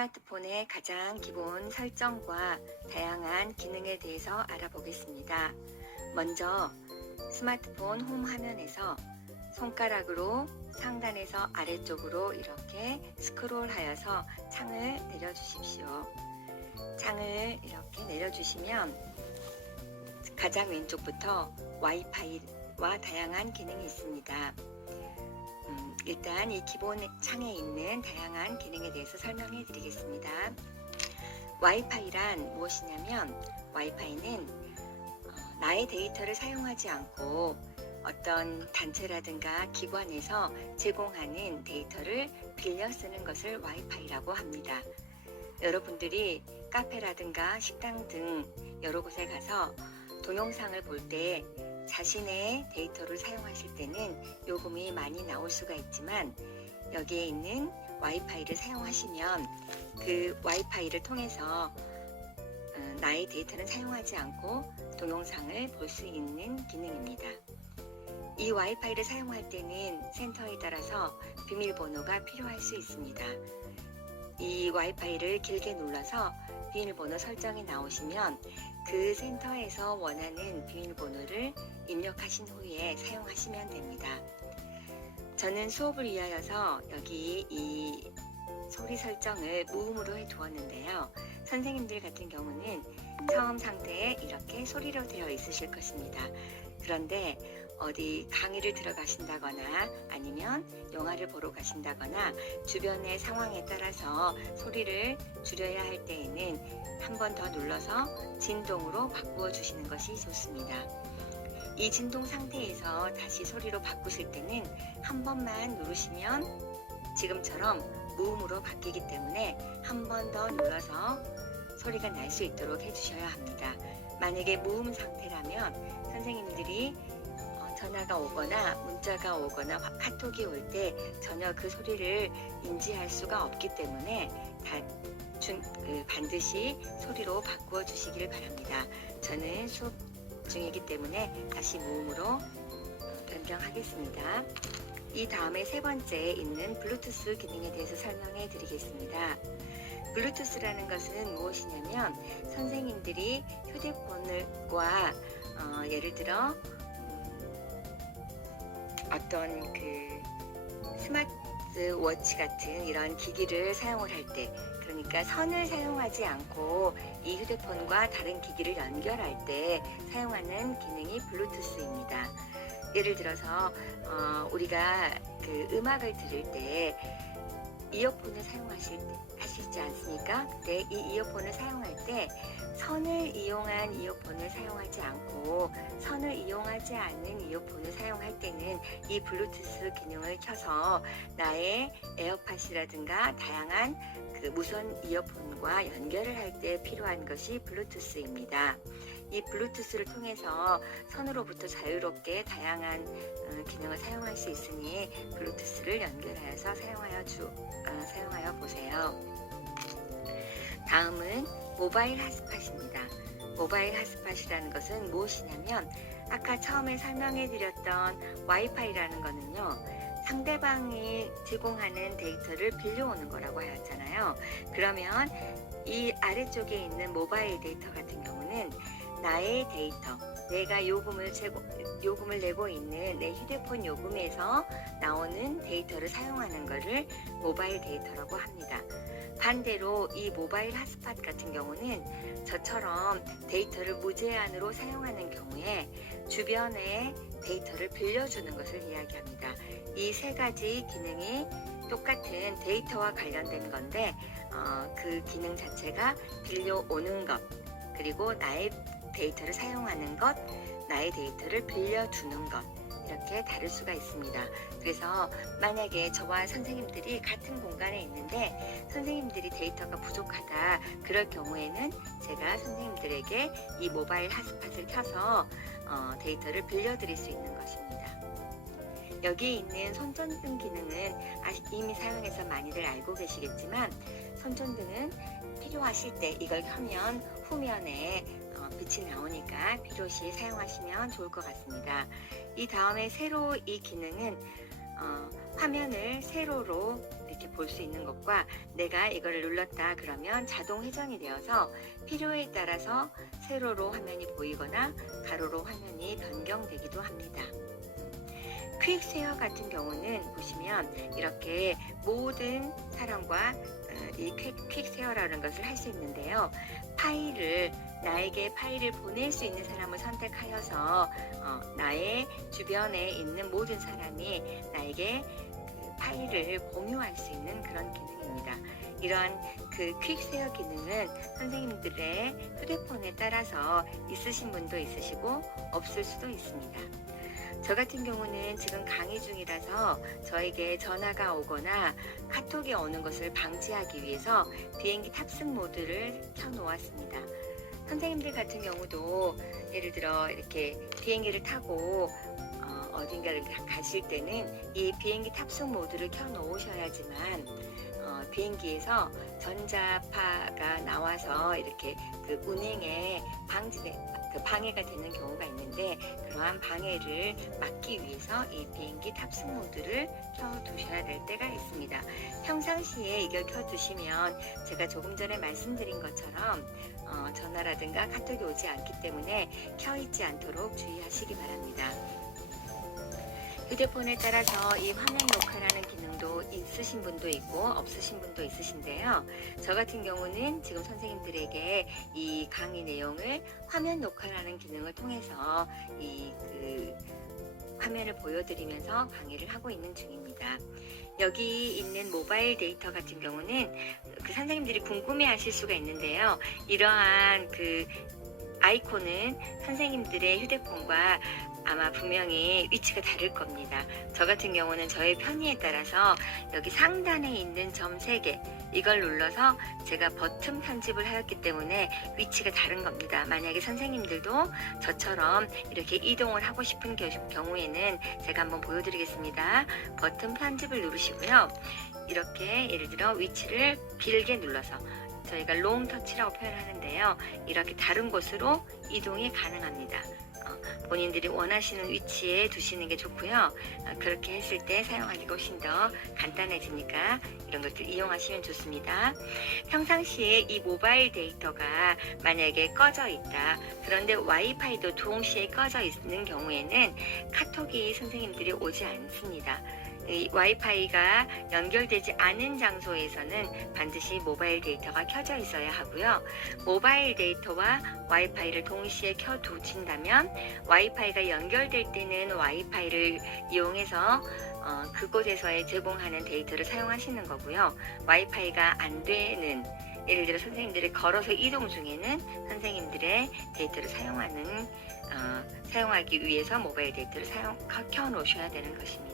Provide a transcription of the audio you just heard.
스마트폰의 가장 기본 설정과 다양한 기능에 대해서 알아보겠습니다. 먼저 스마트폰 홈 화면에서 손가락으로 상단에서 아래쪽으로 이렇게 스크롤하여서 창을 내려주십시오. 창을 이렇게 내려주시면 가장 왼쪽부터 와이파이와 다양한 기능이 있습니다. 일단 이 기본 창에 있는 다양한 기능에 대해서 설명해 드리겠습니다. 와이파이란 무엇이냐면 와이파이는 나의 데이터를 사용하지 않고 어떤 단체라든가 기관에서 제공하는 데이터를 빌려 쓰는 것을 와이파이라고 합니다. 여러분들이 카페라든가 식당 등 여러 곳에 가서 동영상을 볼 때 자신의 데이터를 사용하실 때는 요금이 많이 나올 수가 있지만 여기에 있는 와이파이를 사용하시면 그 와이파이를 통해서 나의 데이터는 사용하지 않고 동영상을 볼 수 있는 기능입니다. 이 와이파이를 사용할 때는 센터에 따라서 비밀번호가 필요할 수 있습니다. 이 와이파이를 길게 눌러서 비밀번호 설정이 나오시면 그 센터에서 원하는 비밀번호를 입력하신 후에 사용하시면 됩니다. 저는 수업을 위하여서 여기 이 소리 설정을 무음으로 해두었는데요. 선생님들 같은 경우는 처음 상태에 이렇게 소리로 되어 있으실 것입니다. 그런데 어디 강의를 들어가신다거나 아니면 영화를 보러 가신다거나 주변의 상황에 따라서 소리를 줄여야 할 때에는 한 번 더 눌러서 진동으로 바꾸어 주시는 것이 좋습니다. 이 진동 상태에서 다시 소리로 바꾸실 때는 한 번만 누르시면 지금처럼 무음으로 바뀌기 때문에 한 번 더 눌러서 소리가 날 수 있도록 해주셔야 합니다. 만약에 무음 상태라면 선생님들이 전화가 오거나 문자가 오거나 카톡이 올 때 전혀 그 소리를 인지할 수가 없기 때문에 반드시 소리로 바꾸어 주시길 바랍니다. 저는 수업 중이기 때문에 다시 무음으로 변경하겠습니다. 이 다음에 세 번째에 있는 블루투스 기능에 대해서 설명해 드리겠습니다. 블루투스라는 것은 무엇이냐면 선생님들이 휴대폰과 예를 들어 어떤 그 스마트워치 같은 이런 기기를 사용을 할 때, 그러니까 선을 사용하지 않고 이 휴대폰과 다른 기기를 연결할 때 사용하는 기능이 블루투스입니다. 예를 들어서 우리가 그 음악을 들을 때 이어폰을 하시지 않습니까? 근데 이 이어폰을 사용할 때 선을 이용한 이어폰을 사용하지 않고 선을 이용하지 않는 이어폰을 사용할 때는 이 블루투스 기능을 켜서 나의 에어팟이라든가 다양한 그 무선 이어폰과 연결을 할 때 필요한 것이 블루투스입니다. 이 블루투스를 통해서 선으로부터 자유롭게 다양한 기능을 사용할 수 있으니 블루투스를 연결하여서 사용하여 보세요. 다음은 모바일 핫스팟입니다. 모바일 핫스팟이라는 것은 무엇이냐면 아까 처음에 설명해 드렸던 와이파이라는 거는요, 상대방이 제공하는 데이터를 빌려오는 거라고 하였잖아요. 그러면 이 아래쪽에 있는 모바일 데이터 같은 경우는 나의 데이터, 내가 요금을 내고 있는 내 휴대폰 요금에서 나오는 데이터를 사용하는 것을 모바일 데이터라고 합니다. 반대로 이 모바일 핫스팟 같은 경우는 저처럼 데이터를 무제한으로 사용하는 경우에 주변에 데이터를 빌려주는 것을 이야기합니다. 이 세 가지 기능이 똑같은 데이터와 관련된 건데 그 기능 자체가 빌려오는 것, 그리고 나의 데이터를 사용하는 것, 나의 데이터를 빌려주는 것, 이렇게 다를 수가 있습니다. 그래서 만약에 저와 선생님들이 같은 공간에 있는데 선생님들이 데이터가 부족하다, 그럴 경우에는 제가 선생님들에게 이 모바일 핫스팟을 켜서 데이터를 빌려드릴 수 있는 것입니다. 여기에 있는 손전등 기능은 이미 사용해서 많이들 알고 계시겠지만 손전등은 필요하실 때 이걸 켜면 후면에 빛이 나오니까 필요시 사용하시면 좋을 것 같습니다. 이 다음에 세로 이 기능은 화면을 세로로 이렇게 볼 수 있는 것과 내가 이거를 눌렀다 그러면 자동 회전이 되어서 필요에 따라서 세로로 화면이 보이거나 가로로 화면이 변경되기도 합니다. 퀵쉐어 같은 경우는 보시면 이렇게 모든 사람과 이 퀵쉐어라는 것을 할 수 있는데요. 나에게 파일을 보낼 수 있는 사람을 선택하여서 나의 주변에 있는 모든 사람이 나에게 그 파일을 공유할 수 있는 그런 기능입니다. 이런 그 퀵쉐어 기능은 선생님들의 휴대폰에 따라서 있으신 분도 있으시고 없을 수도 있습니다. 저 같은 경우는 지금 강의 중이라서 저에게 전화가 오거나 카톡이 오는 것을 방지하기 위해서 비행기 탑승 모드를 켜놓았습니다. 선생님들 같은 경우도 예를 들어 이렇게 비행기를 타고 어딘가를 가실 때는 이 비행기 탑승 모드를 켜놓으셔야지만 비행기에서 전자파가 나와서 이렇게 그 운행에 방해가 되는 경우가 있는데 그러한 방해를 막기 위해서 이 비행기 탑승 모드를 켜두셔야 될 때가 있습니다. 평상시에 이걸 켜두시면 제가 조금 전에 말씀드린 것처럼 전화라든가 카톡이 오지 않기 때문에 켜있지 않도록 주의하시기 바랍니다. 휴대폰에 따라서 이 화면 녹화라는 기능도 있으신 분도 있고 없으신 분도 있으신데요. 저 같은 경우는 지금 선생님들에게 이 강의 내용을 화면 녹화라는 기능을 통해서 그 화면을 보여드리면서 강의를 하고 있는 중입니다. 여기 있는 모바일 데이터 같은 경우는 그 선생님들이 궁금해 하실 수가 있는데요. 이러한 그 아이콘은 선생님들의 휴대폰과 아마 분명히 위치가 다를 겁니다. 저 같은 경우는 저의 편의에 따라서 여기 상단에 있는 점 3개 이걸 눌러서 제가 버튼 편집을 하였기 때문에 위치가 다른 겁니다. 만약에 선생님들도 저처럼 이렇게 이동을 하고 싶은 경우에는 제가 한번 보여드리겠습니다. 버튼 편집을 누르시고요. 이렇게 예를 들어 위치를 길게 눌러서 저희가 롱 터치라고 표현하는데요. 이렇게 다른 곳으로 이동이 가능합니다. 본인들이 원하시는 위치에 두시는 게 좋고요. 그렇게 했을 때 사용하기가 훨씬 더 간단해지니까 이런 것들 이용하시면 좋습니다. 평상시에 이 모바일 데이터가 만약에 꺼져 있다. 그런데 와이파이도 동시에 꺼져 있는 경우에는 카톡이 선생님들이 오지 않습니다. 이 와이파이가 연결되지 않은 장소에서는 반드시 모바일 데이터가 켜져 있어야 하고요. 모바일 데이터와 와이파이를 동시에 켜두신다면 와이파이가 연결될 때는 와이파이를 이용해서 그곳에서의 제공하는 데이터를 사용하시는 거고요. 와이파이가 안 되는 예를 들어 선생님들이 걸어서 이동 중에는 선생님들의 데이터를 사용하기 위해서 모바일 데이터를 켜 놓으셔야 되는 것입니다.